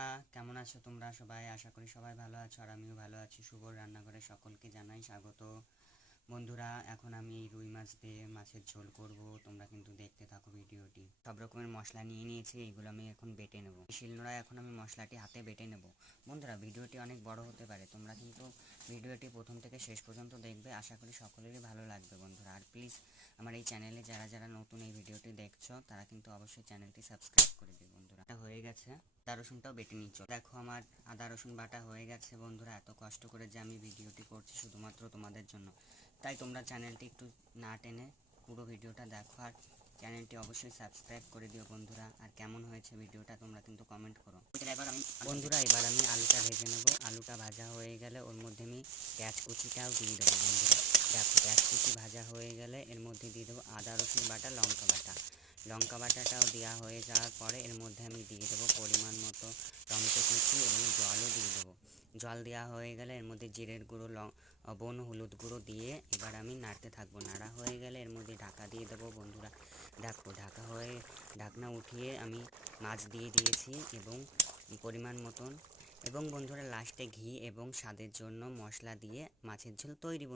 বন্ধুরা, কেমন আছো তোমরা সবাই? আশা করি সবাই ভালো আছো আর আমিও ভালো আছি। শুভ রান্নাঘরে সকলকে জানাই স্বাগত। বন্ধুরা, এখন আমি রুই মাছ দিয়ে মাছের ঝোল করব। তোমরা কিন্তু দেখতে থাকো ভিডিওটি। সব রকমের মশলা নিয়ে নিয়েছি, এগুলো আমি এখন বেটে নেব। শিলনোড়ায় এখন আমি মশলাটি হাতে বেটে নেব। বন্ধুরা, ভিডিওটি অনেক বড় হতে পারে, তোমরা কিন্তু ভিডিওটি প্রথম থেকে শেষ পর্যন্ত দেখবে। আশা করি সকলেরই ভালো লাগবে বন্ধুরা। আর প্লিজ আমার এই চ্যানেলে যারা যারা নতুন এই ভিডিওটি দেখছো তারা কিন্তু অবশ্যই চ্যানেলটি সাবস্ক্রাইব করে দিও বন্ধুরা। হয়ে গেছে, আদা রসুনটাও বেটে নিচ্ছ। দেখো আমার আদা রসুন বাটা হয়ে গেছে বন্ধুরা। এত কষ্ট করে যে আমি ভিডিওটি করছি শুধুমাত্র তোমাদের জন্য, তাই তোমরা চ্যানেলটি একটু না টেনে পুরো ভিডিওটা দেখো আর চ্যানেলটি অবশ্যই সাবস্ক্রাইব করে দিও বন্ধুরা। আর কেমন হয়েছে ভিডিওটা তোমরা কিন্তু কমেন্ট করো। বন্ধুরা, এবার আমি আলুটা ভেজে নেব। আলুটা ভাজা হয়ে গেলে ওর মধ্যে আমি পেঁয়াজ কুচিটাও দিয়ে দেবো বন্ধুরা। দেখো, পেঁয়াজ কুচি ভাজা হয়ে গেলে এর মধ্যে দিয়ে দেবো আদা রসুন বাটা, লঙ্কা বাটা। লঙ্কা বাটাটাও দেওয়া হয়ে যাওয়ার পরে এর মধ্যে আমি দিয়ে দেবো পরিমাণ মতো টমেটো কুচি এবং জলও দিয়ে দেবো। জল দেওয়া হয়ে গেলে এর মধ্যে জিরের গুঁড়ো, লবণ, হলুদ গুঁড়ো দিয়ে এবার আমি নাড়তে থাকবো। নাড়া হয়ে গেলে এর মধ্যে ঢাকা দিয়ে দেবো বন্ধুরা। দেখো, ঢাকনা উঠিয়ে আমি মাছ দিয়ে দিয়েছি এবং পরিমাণ মতন, এবং বন্ধুরা লাস্টে ঘি এবং স্বাদের জন্য মশলা দিয়ে মাছের ঝোল তৈরি।